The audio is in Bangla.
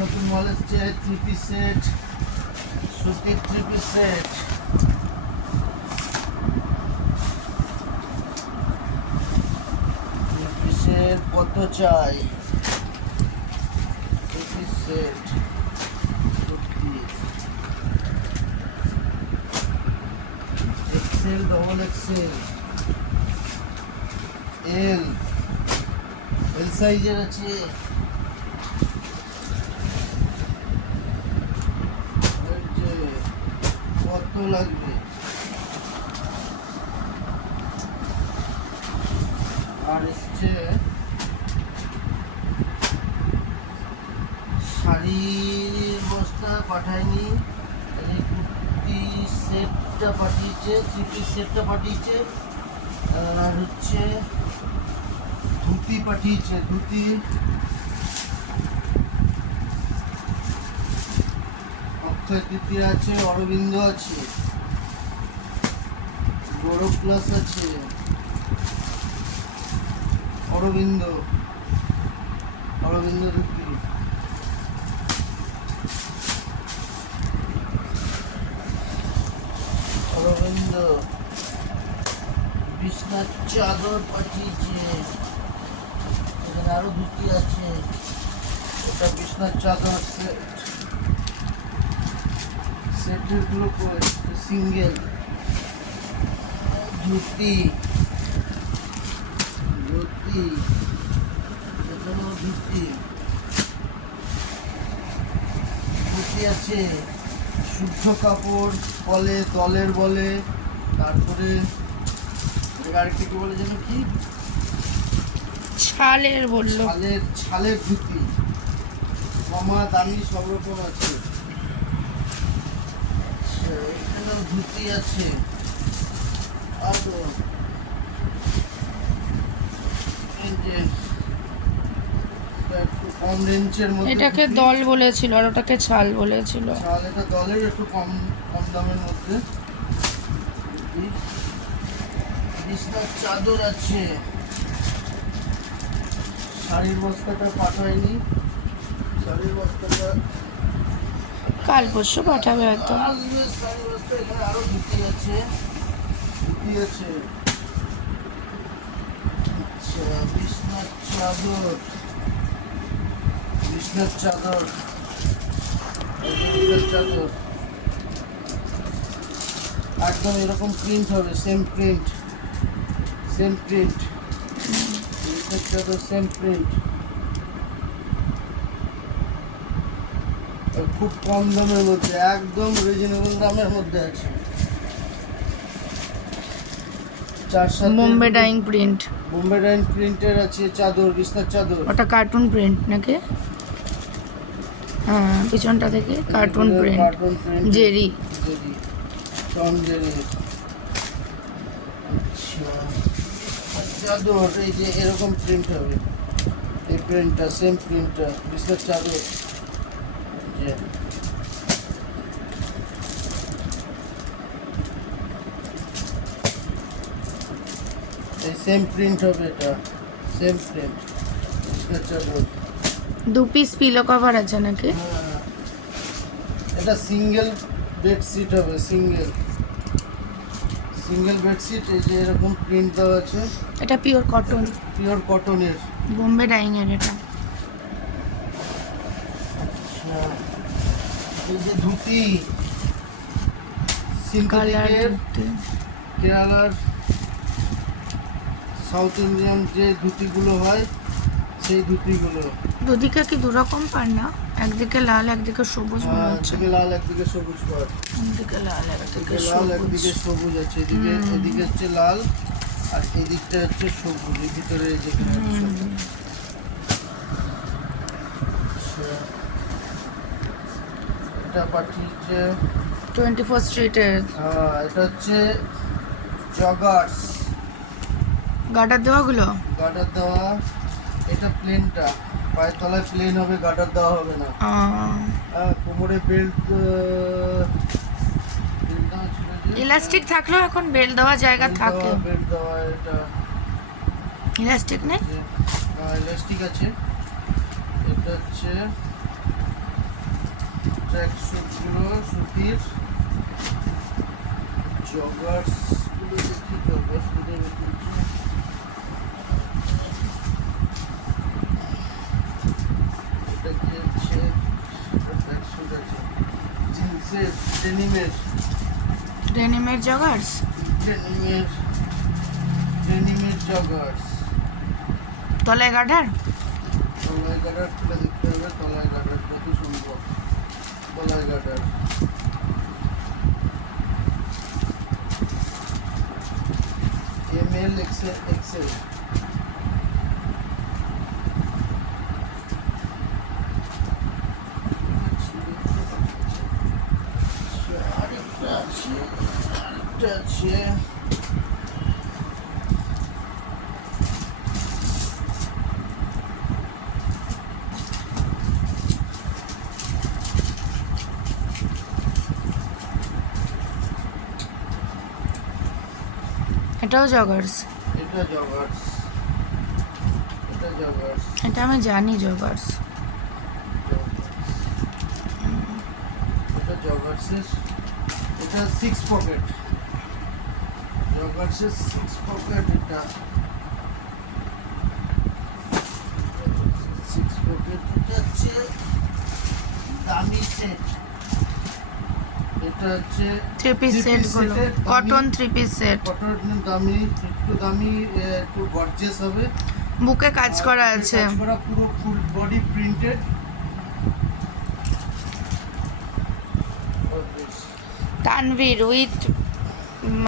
নতুন মাল এসছে 3 পিস সেট, সুতির 3 পিস সেট। পিসের কত চাই? 3 piece set, XL, double XL, L সাইজের আছে। কত লাগবে? আর এসছে শাড়ির বস্তা পাঠায়নি, এই কুর্তি সেটটা পাঠিয়েছে, 3 পিস সেটটা পাঠিয়েছে। আর হচ্ছে ধুতি পাঠিয়েছে, ধুতি অক্ষয় তৃতীয়া আছে, অরবিন্দ আছে, বড় প্লাস আছে, অরবিন্দ ধুতি। অরবিন্দ বিছনার চাদর পাঠিয়েছে, এখানে আরো ধুতি আছে। এটা বিছনার চাদর সেট, সেটের গুলো সিঙ্গেল। ধুতি এখানেও ধুতি আছে, শুদ্ধ কাপড় বলে, তলের বলে, তারপরে আর কি বলে যেন কি, ছালের বললো, ছালের ধুতি, কমা দামি সব রকম আছে। এখানেও ধুতি আছে। আর একটু কম রেঞ্জের মধ্যে, এটাকে দল বলেছিল আর ওটাকে ছাল বলেছিল। ছাল, এটা দলের একটু কম দামের মধ্যে। বিছনার চাদর আছে। শাড়ির বস্তাটা পাঠায়নি, শাড়ির বস্তাটা কাল পরশু পাঠাবে হয়তো। আসবে। শাড়ির বস্তা, এখানে আরো ধুতি আছে। আচ্ছা, বিছনার চাদর, একদম এরকম প্রিন্ট হবে, সেম প্রিন্ট। বিছনার চাদর সেম প্রিন্ট, খুব কম দামের মধ্যে, একদম রিজনেবল দামের মধ্যে আছে। বোম্বে ডাইং প্রিন্টের আছে চাদর, বিছনার চাদর। ওটা কার্টুন প্রিন্ট নাকি? হ্যাঁ, পিছনটা থেকে cartoon print, Jerry. Tom Jerry. আচ্ছা, চাদর এই যে এরকম প্রিন্ট হবে, এই প্রিন্টটা, সেম প্রিন্টটা, বিছনার চাদর। এই সেম প্রিন্ট হবে, এটা সেম প্রিন্ট, বিছনার চাদর। 2 পিস পিলো কভার আছে নাকি? হ্যাঁ, এটা সিঙ্গেল বেডশিট হবে, সিঙ্গেল বেডশিট। এই যে এরকম প্রিন্ট দেওয়া আছে, এটা পিওর কটনের, বোম্বে ডাইং এর এটা। আচ্ছা, এই যে ধুতি, কালার সিনথেটিকের, কেরালার, সাউথ ইন্ডিয়ান যে ধুতিগুলো হয়, সেই ধুতিগুলো। দুদিকে কি দুরকম পার না? একদিকে লাল, একদিকে সবুজ মনে হচ্ছে। একদিকে লাল, একদিকে সবুজ পাড়। একদিকে লাল, একদিকে লাল, সবুজ। একদিকে সবুজ আছে, এদিকে হচ্ছে লাল, আর এদিকটা হচ্ছে সবুজ, এর ভিতরে যেখানে আছে সবুজ। আচ্ছা, এটা পাঠিয়েছে 24 স্ট্রিটের। এটা হচ্ছে জগার্স, গার্ডার দেওয়াগুলো। গার্ডার দেওয়া। এটা প্লেনটা, পায়ের তলায় প্লেন হবে, গার্ডার দেওয়া হবে না। কোমরে বেল্ট দেওয়া ছিল, ইলাস্টিক থাকলেও এখন বেল দেওয়া জায়গা থাকে। বেল্ট দেওয়া। এটা ইলাস্টিক নেই, ইলাস্টিক আছে। এটা হচ্ছে ট্র্যাক স্যুটগুলো সুতির জগার্সগুলো দেখি জগার্সগুলো দেখি এটা কি হচ্ছে ট্র্যাক স্যুট আছে জিন্সের ডেনিমের জগার্স। ডেনিমের জগার্স তলায় গার্ডার। তলায় গার্ডার খুলে দেখতে হবে তলায় গার্ডার কত সম্ভব তলায় গার্ডার এমএল এক্সেল আরেকটা আছে এটাও জগার্স। এটা জগার্স এটা আমি জানি জগার্স। এটা জগার্সের এটা 6 পকেট জগার্সের 6 পকেট এটা 6 পকেট এটা হচ্ছে দামি সেট এটা হচ্ছে থ্রি পিস সেট গুলো cotton three piece set. Cotton দামি একটু দামি একটু গর্জিয়াস হবে বুকে কাজ করা আছে। কাজ করা পুরো full body printed Tanvir with